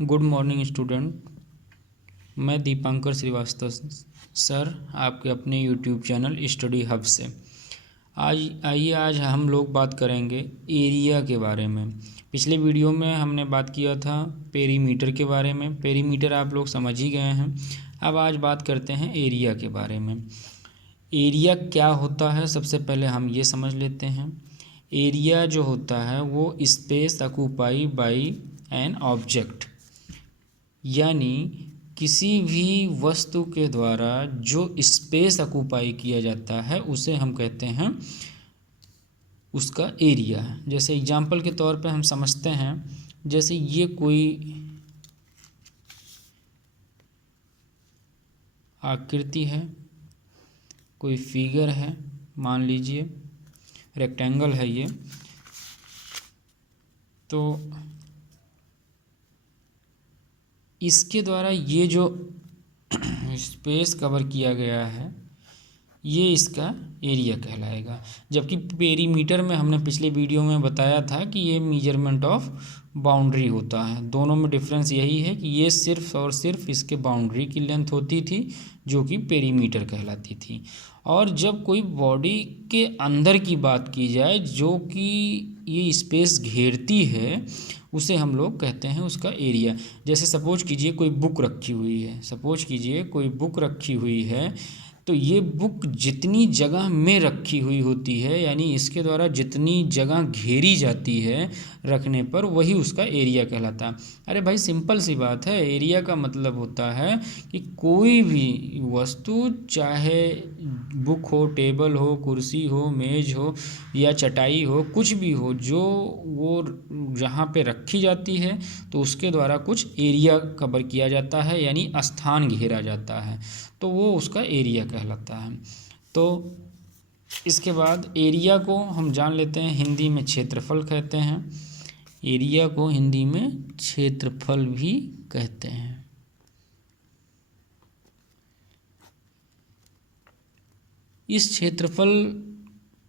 Good morning student. मैं Dipankar Srivastava sir आपके अपने यूट्यूब चैनल स्टडी हब से। आज हम लोग बात करेंगे एरिया के बारे में। पिछले वीडियो में हमने बात किया था पेरीमीटर के बारे में। पेरीमीटर आप लोग समझ ही गए हैं। अब आज बात करते हैं एरिया के बारे में। एरिया क्या होता है, सबसे पहले हम ये समझ लेते हैं। एरिया जो होता है वो space occupy by an object, यानी किसी भी वस्तु के द्वारा जो स्पेस ऑक्यूपाई किया जाता है उसे हम कहते हैं उसका एरिया। जैसे एग्जांपल के तौर पे हम समझते हैं, जैसे ये कोई आकृति है, कोई फिगर है, मान लीजिए रेक्टेंगल है ये, तो इसके द्वारा ये जो स्पेस कवर किया गया है ये इसका एरिया कहलाएगा। जबकि पेरीमीटर में हमने पिछले वीडियो में बताया था कि ये मेजरमेंट ऑफ बाउंड्री होता है। दोनों में डिफरेंस यही है कि ये सिर्फ और सिर्फ इसके बाउंड्री की लेंथ होती थी जो कि पेरीमीटर कहलाती थी। और जब कोई बॉडी के अंदर की बात की जाए जो कि ये स्पेस घेरती है उसे हम लोग कहते हैं उसका एरिया। जैसे सपोज कीजिए कोई बुक रखी हुई है, तो ये बुक जितनी जगह में रखी हुई होती है, यानी इसके द्वारा जितनी जगह घेरी जाती है रखने पर, वही उसका एरिया कहलाता है। अरे भाई सिंपल सी बात है। एरिया का मतलब होता है कि कोई भी वस्तु, चाहे बुक हो, टेबल हो, कुर्सी हो, मेज हो या चटाई हो, कुछ भी हो, जो वो जहाँ पे रखी जाती है तो उसके द्वारा कुछ एरिया कवर किया जाता है, यानी स्थान घेरा जाता है, तो वो उसका एरिया कहलाता है। तो इसके बाद एरिया को हम जान लेते हैं, हिंदी में क्षेत्रफल कहते हैं। एरिया को हिंदी में क्षेत्रफल भी कहते हैं। इस क्षेत्रफल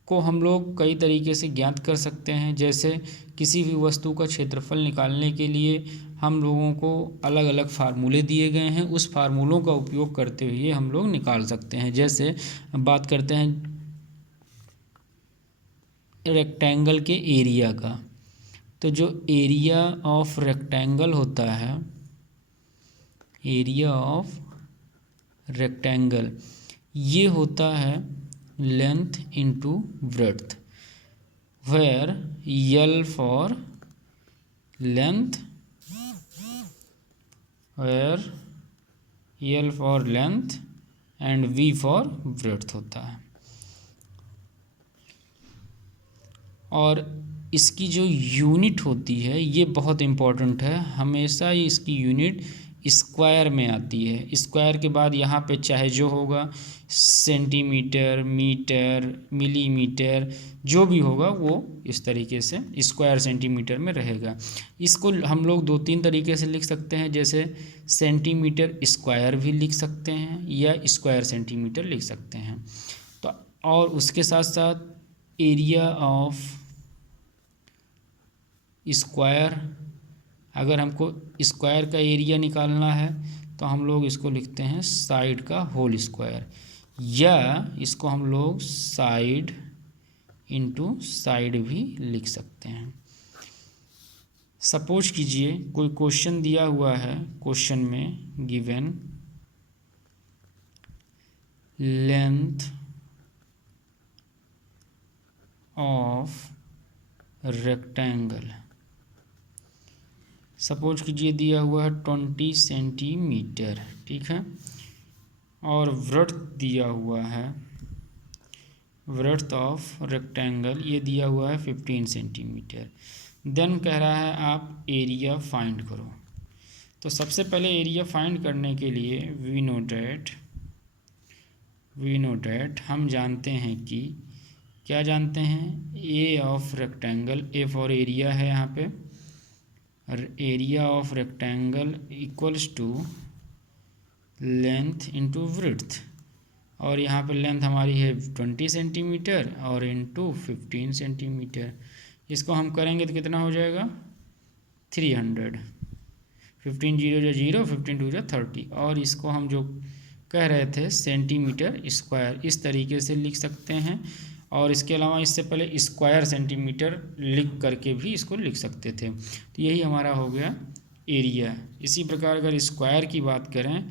को हम लोग कई तरीके से ज्ञात कर सकते हैं। जैसे किसी भी वस्तु का क्षेत्रफल निकालने के लिए हम लोगों को अलग अलग फार्मूले दिए गए हैं, उस फार्मूलों का उपयोग करते हुए हम लोग निकाल सकते हैं। जैसे बात करते हैं रेक्टेंगल के एरिया का, तो जो एरिया ऑफ रेक्टेंगल होता है, एरिया ऑफ रेक्टेंगल, ये होता है length into breadth, where L for length, where L for length and V for breadth होता है। और इसकी जो यूनिट होती है ये बहुत इम्पोर्टेंट है, हमेशा इसकी यूनिट स्क्वायर में आती है। स्क्वायर के बाद यहाँ पे चाहे जो होगा सेंटीमीटर, मीटर, मिलीमीटर, जो भी होगा वो इस तरीके से स्क्वायर सेंटीमीटर में रहेगा। इसको हम लोग दो तीन तरीके से लिख सकते हैं, जैसे सेंटीमीटर स्क्वायर भी लिख सकते हैं या स्क्वायर सेंटीमीटर लिख सकते हैं। तो और उसके साथ साथ एरिया ऑफ स्क्वायर, अगर हमको स्क्वायर का एरिया निकालना है तो हम लोग इसको लिखते हैं साइड का होल स्क्वायर, या इसको हम लोग साइड इंटू साइड भी लिख सकते हैं। सपोज कीजिए कोई क्वेश्चन दिया हुआ है, क्वेश्चन में given length of rectangle, suppose कीजिए दिया हुआ है 20 सेंटीमीटर, ठीक है, और ब्रेड्थ दिया हुआ है, ब्रेड्थ ऑफ रेक्टेंगल ये दिया हुआ है 15 सेंटीमीटर। देन कह रहा है आप एरिया फाइंड करो। तो सबसे पहले एरिया फाइंड करने के लिए वी नो डैट हम जानते हैं कि क्या जानते हैं, A of rectangle, A for area है यहाँ पे, area of rectangle equals to length into breadth, और यहाँ पे लेंथ हमारी है 20 सेंटीमीटर और इंटू 15 सेंटीमीटर। इसको हम करेंगे तो कितना हो जाएगा 300। 15 जीरो जो जीरो, 15 टू जो 30, और इसको हम जो कह रहे थे सेंटीमीटर स्क्वायर, इस तरीके से लिख सकते हैं। और इसके अलावा इससे पहले स्क्वायर सेंटीमीटर लिख करके भी इसको लिख सकते थे। तो यही हमारा हो गया एरिया। इसी प्रकार अगर स्क्वायर की बात करें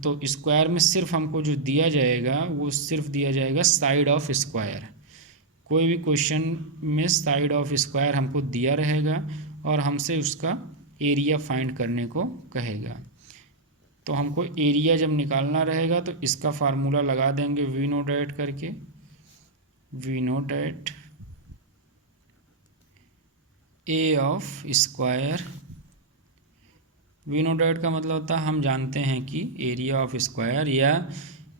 तो स्क्वायर में सिर्फ हमको जो दिया जाएगा वो सिर्फ दिया जाएगा साइड ऑफ स्क्वायर। कोई भी क्वेश्चन में साइड ऑफ स्क्वायर हमको दिया रहेगा और हमसे उसका एरिया फाइंड करने को कहेगा। तो हमको एरिया जब निकालना रहेगा तो इसका फार्मूला लगा देंगे वी नोट एट करके, v naught at a of square. V naught at का मतलब होता है हम जानते हैं कि एरिया ऑफ स्क्वायर या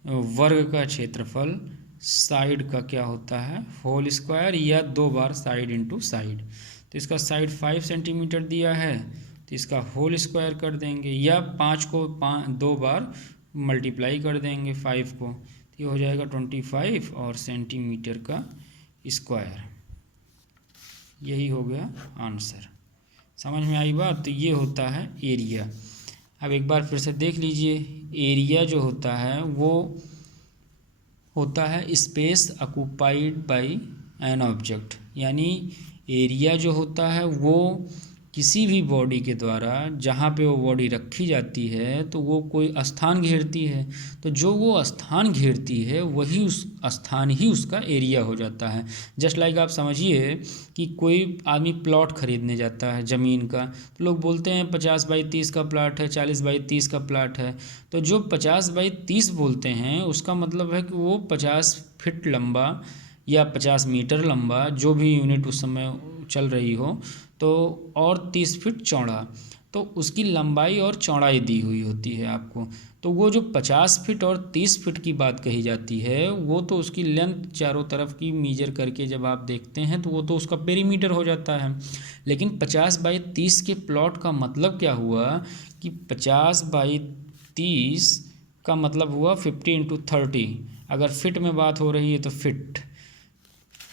वर्ग का क्षेत्रफल साइड का क्या होता है, होल स्क्वायर या 2 बार साइड इंटू साइड। तो इसका साइड 5 सेंटीमीटर दिया है तो इसका होल स्क्वायर कर देंगे, या 5 को 2 बार मल्टीप्लाई कर देंगे 5 को, तो ये हो जाएगा 25 और सेंटीमीटर का स्क्वायर। यही हो गया आंसर। समझ में आई बात? तो ये होता है एरिया। अब एक बार फिर से देख लीजिए, एरिया जो होता है वो होता है space occupied by an object, यानी एरिया जो होता है वो किसी भी बॉडी के द्वारा जहाँ पे वो बॉडी रखी जाती है तो वो कोई स्थान घेरती है, तो जो वो स्थान घेरती है वही उस स्थान ही उसका एरिया हो जाता है। जस्ट लाइक आप समझिए कि कोई आदमी प्लॉट खरीदने जाता है ज़मीन का, तो लोग बोलते हैं 50 बाई 30 का प्लाट है, 40 बाई 30 का प्लाट है। तो जो 50 बाई 30 बोलते हैं उसका मतलब है कि वो 50 फीट लंबा या 50 मीटर लंबा, जो भी यूनिट उस समय चल रही हो, तो और 30 फीट चौड़ा, तो उसकी लंबाई और चौड़ाई दी हुई होती है आपको। तो वो जो 50 फीट और 30 फीट की बात कही जाती है वो तो उसकी लेंथ चारों तरफ की मीजर करके जब आप देखते हैं तो वो तो उसका पेरीमीटर हो जाता है। लेकिन 50 बाई 30 के प्लॉट का मतलब क्या हुआ कि 50 बाई 30 का मतलब हुआ 50 इंटू 30। अगर फिट में बात हो रही है तो फिट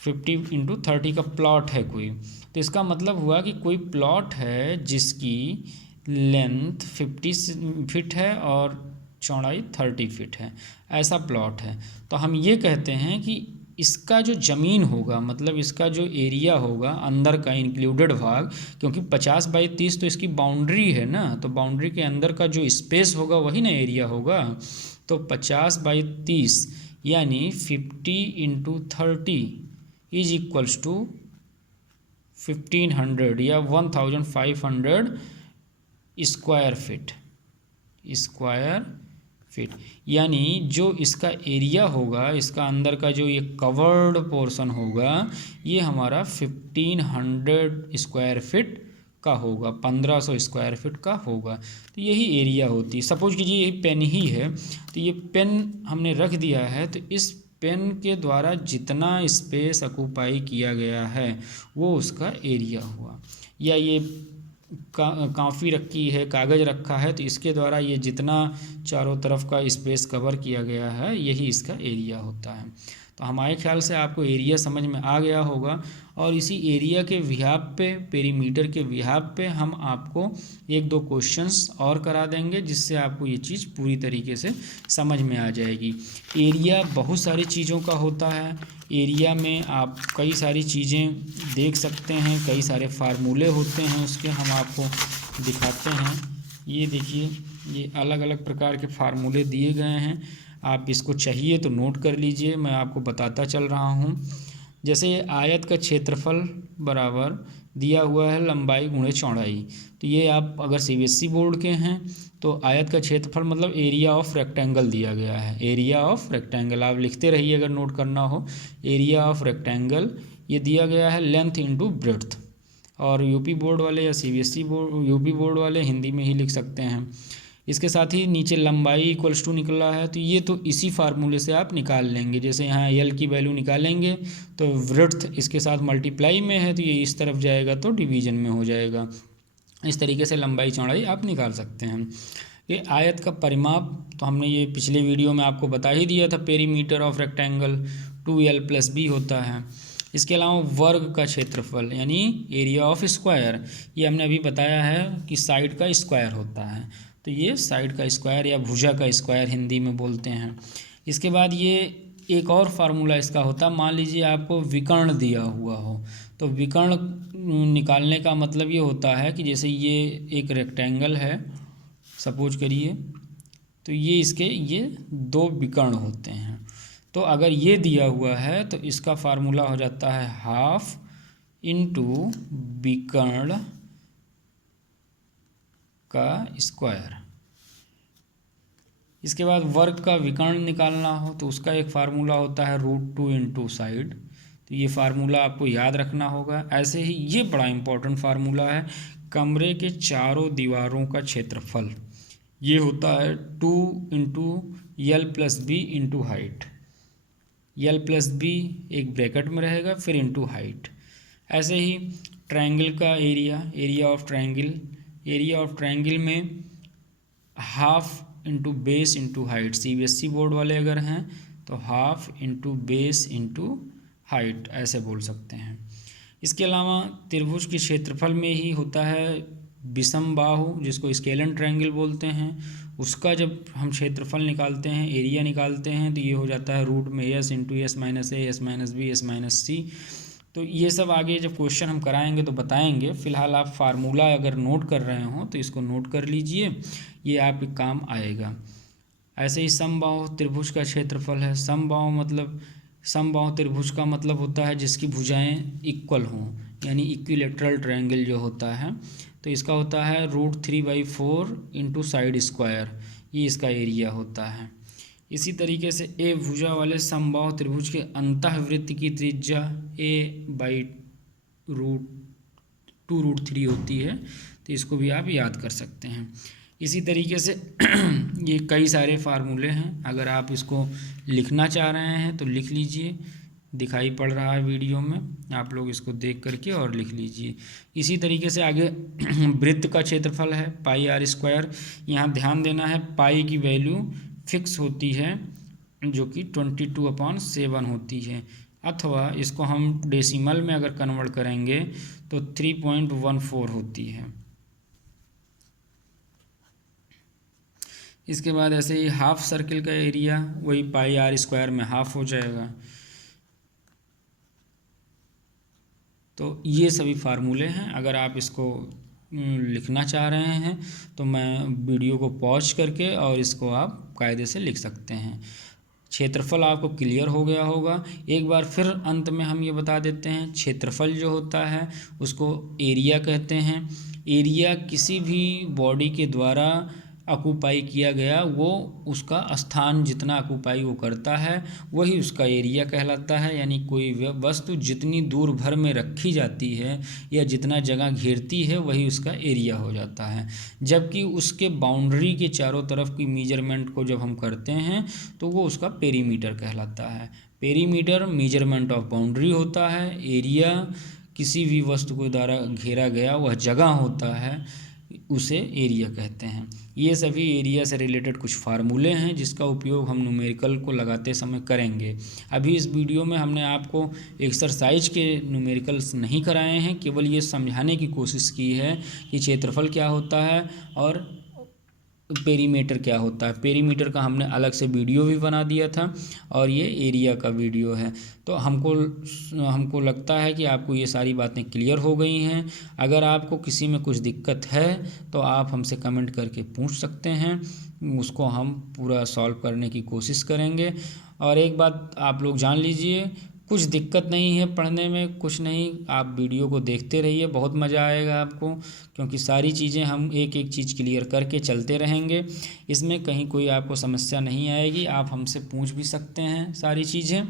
50 इंटू 30 का प्लॉट है कोई, तो इसका मतलब हुआ कि कोई प्लॉट है जिसकी लेंथ 50 फीट है और चौड़ाई 30 फीट है, ऐसा प्लॉट है। तो हम ये कहते हैं कि इसका जो ज़मीन होगा, मतलब इसका जो एरिया होगा अंदर का इंक्लूडेड भाग, क्योंकि 50 बाई 30 तो इसकी बाउंड्री है ना, तो बाउंड्री के अंदर का जो स्पेस होगा वही ना एरिया होगा। तो 50 बाई 30 यानी 50 इंटू 30 इज इक्वल्स टू 1500 या 1500 स्क्वायर फीट, यानी जो इसका एरिया होगा, इसका अंदर का जो ये कवर्ड पोर्शन होगा, ये हमारा 1500 स्क्वायर फीट का होगा, 1500 स्क्वायर फीट का होगा। तो यही एरिया होती है। सपोज कीजिए यही पेन ही है, तो ये पेन हमने रख दिया है, तो इस पेन के द्वारा जितना स्पेस ऑक्यूपाई किया गया है वो उसका एरिया हुआ। या ये काफ़ी रखी है, कागज़ रखा है, तो इसके द्वारा ये जितना चारों तरफ का स्पेस कवर किया गया है यही इसका एरिया होता है। तो हमारे ख्याल से आपको एरिया समझ में आ गया होगा। और इसी एरिया के विहाप पे, पेरीमीटर के विहाप पे हम आपको 1-2 क्वेश्चंस और करा देंगे जिससे आपको ये चीज़ पूरी तरीके से समझ में आ जाएगी। एरिया बहुत सारी चीज़ों का होता है। एरिया में आप कई सारी चीज़ें देख सकते हैं, कई सारे फार्मूले होते हैं उसके, हम आपको दिखाते हैं। ये देखिए, ये अलग अलग प्रकार के फार्मूले दिए गए हैं, आप इसको चाहिए तो नोट कर लीजिए, मैं आपको बताता चल रहा हूँ। जैसे आयत का क्षेत्रफल बराबर दिया हुआ है लंबाई गुणे चौड़ाई, तो ये आप अगर CBSE बोर्ड के हैं तो आयत का क्षेत्रफल मतलब एरिया ऑफ रेक्टेंगल दिया गया है। एरिया ऑफ रेक्टेंगल आप लिखते रहिए अगर नोट करना हो। एरिया ऑफ रेक्टेंगल ये दिया गया है लेंथ इंटू ब्रेड्थ। और यूपी बोर्ड वाले या CBSE बोर्ड, यूपी बोर्ड वाले हिंदी में ही लिख सकते हैं। इसके साथ ही नीचे लंबाई इक्वल्स टू निकला है, तो ये तो इसी फार्मूले से आप निकाल लेंगे। जैसे यहाँ L की वैल्यू निकालेंगे तो ब्रेड्थ इसके साथ मल्टीप्लाई में है, तो ये इस तरफ जाएगा तो डिवीजन में हो जाएगा। इस तरीके से लंबाई चौड़ाई आप निकाल सकते हैं। ये आयत का परिमाप तो हमने ये पिछले वीडियो में आपको बता ही दिया था, perimeter of rectangle 2L + B होता है। इसके अलावा वर्ग का क्षेत्रफल यानी एरिया ऑफ स्क्वायर, ये हमने अभी बताया है कि साइड का स्क्वायर होता है, तो ये साइड का स्क्वायर या भुजा का स्क्वायर हिंदी में बोलते हैं। इसके बाद ये एक और फार्मूला इसका होता है, मान लीजिए आपको विकर्ण दिया हुआ हो, तो विकर्ण निकालने का मतलब ये होता है कि जैसे ये एक रेक्टेंगल है सपोज करिए, तो ये इसके ये 2 विकर्ण होते हैं, तो अगर ये दिया हुआ है तो इसका फार्मूला हो जाता है हाफ इंटू विकर्ण का स्क्वायर। इसके बाद वर्ग का विकर्ण निकालना हो तो उसका एक फार्मूला होता है √2 इंटू साइड, तो ये फार्मूला आपको याद रखना होगा। ऐसे ही ये बड़ा इंपॉर्टेंट फार्मूला है, कमरे के चारों दीवारों का क्षेत्रफल, ये होता है 2 into L plus B into height, L plus B एक ब्रैकेट में रहेगा फिर इंटू हाइट। ऐसे ही ट्रायंगल का area, area of triangle, area of triangle में half into base into height, CBSE board वाले अगर हैं तो half into base into height ऐसे बोल सकते हैं। इसके अलावा त्रिभुज के क्षेत्रफल में ही होता है विषम बाहु, जिसको स्केलन ट्रायंगल बोलते हैं, उसका जब हम क्षेत्रफल निकालते हैं, एरिया निकालते हैं, तो ये हो जाता है रूट में S into S minus A, S minus B, S minus C. तो ये सब आगे जब क्वेश्चन हम कराएंगे तो बताएंगे, फिलहाल आप फार्मूला अगर नोट कर रहे हो तो इसको नोट कर लीजिए, ये आपके काम आएगा। ऐसे ही समबाहु त्रिभुज का क्षेत्रफल है, समबाहु मतलब समबाहु त्रिभुज का मतलब होता है जिसकी भुजाएं इक्वल हों, यानी इक्विलेटरल ट्रायंगल जो होता है, तो इसका होता है √3/4 इंटू साइड स्क्वायर, ये इसका एरिया होता है। इसी तरीके से ए भुजा वाले समबाहु त्रिभुज के अंतःवृत्त की त्रिज्या a/2√3 होती है, तो इसको भी आप याद कर सकते हैं। इसी तरीके से ये कई सारे फार्मूले हैं, अगर आप इसको लिखना चाह रहे हैं तो लिख लीजिए, दिखाई पड़ रहा है वीडियो में, आप लोग इसको देख करके और लिख लीजिए। इसी तरीके से आगे वृत्त का क्षेत्रफल है πr², यहाँ ध्यान देना है पाई की वैल्यू फिक्स होती है जो कि 22/7 होती है, अथवा इसको हम डेसिमल में अगर कन्वर्ट करेंगे तो 3.14 होती है। इसके बाद ऐसे ही हाफ सर्किल का एरिया वही πr² में हाफ हो जाएगा। तो ये सभी फार्मूले हैं, अगर आप इसको लिखना चाह रहे हैं तो मैं वीडियो को पॉज करके और इसको आप कायदे से लिख सकते हैं। क्षेत्रफल आपको क्लियर हो गया होगा। एक बार फिर अंत में हम ये बता देते हैं, क्षेत्रफल जो होता है उसको एरिया कहते हैं। एरिया किसी भी बॉडी के द्वारा ऑक्यूपाई किया गया, वो उसका स्थान जितना ऑक्यूपाई वो करता है वही उसका एरिया कहलाता है। यानी कोई वस्तु जितनी दूर भर में रखी जाती है या जितना जगह घेरती है वही उसका एरिया हो जाता है। जबकि उसके बाउंड्री के चारों तरफ की मेजरमेंट को जब हम करते हैं तो वो उसका पेरीमीटर कहलाता है। पेरीमीटर मेजरमेंट ऑफ बाउंड्री होता है, एरिया किसी भी वस्तु को द्वारा घेरा गया वह जगह होता है, उसे एरिया कहते हैं। ये सभी एरिया से रिलेटेड कुछ फार्मूले हैं जिसका उपयोग हम न्यूमेरिकल को लगाते समय करेंगे। अभी इस वीडियो में हमने आपको एक्सरसाइज के न्यूमेरिकल्स नहीं कराए हैं, केवल ये समझाने की कोशिश की है कि क्षेत्रफल क्या होता है और पेरीमीटर क्या होता है। पेरीमीटर का हमने अलग से वीडियो भी बना दिया था और ये एरिया का वीडियो है। तो हमको लगता है कि आपको ये सारी बातें क्लियर हो गई हैं। अगर आपको किसी में कुछ दिक्कत है तो आप हमसे कमेंट करके पूछ सकते हैं, उसको हम पूरा सॉल्व करने की कोशिश करेंगे। और एक बात आप लोग जान लीजिए, कुछ दिक्कत नहीं है पढ़ने में, कुछ नहीं, आप वीडियो को देखते रहिए, बहुत मज़ा आएगा आपको, क्योंकि सारी चीज़ें हम एक एक चीज़ क्लियर करके चलते रहेंगे। इसमें कहीं कोई आपको समस्या नहीं आएगी, आप हमसे पूछ भी सकते हैं सारी चीज़ें,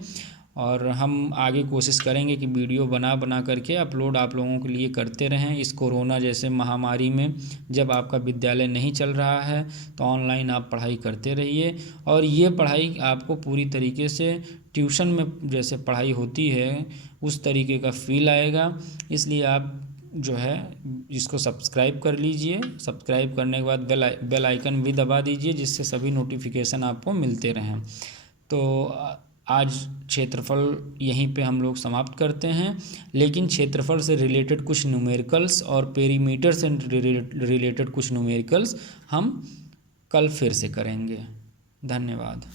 और हम आगे कोशिश करेंगे कि वीडियो बना करके अपलोड आप लोगों के लिए करते रहें। इस कोरोना जैसे महामारी में जब आपका विद्यालय नहीं चल रहा है तो ऑनलाइन आप पढ़ाई करते रहिए, और ये पढ़ाई आपको पूरी तरीके से ट्यूशन में जैसे पढ़ाई होती है उस तरीके का फील आएगा। इसलिए आप जो है इसको सब्सक्राइब कर लीजिए, सब्सक्राइब करने के बाद बेल आइकन भी दबा दीजिए जिससे सभी नोटिफिकेशन आपको मिलते रहें। तो आज क्षेत्रफल यहीं पे हम लोग समाप्त करते हैं, लेकिन क्षेत्रफल से रिलेटेड कुछ न्यूमेरिकल्स और पेरीमीटर से रिलेटेड कुछ न्यूमेरिकल्स हम कल फिर से करेंगे। धन्यवाद।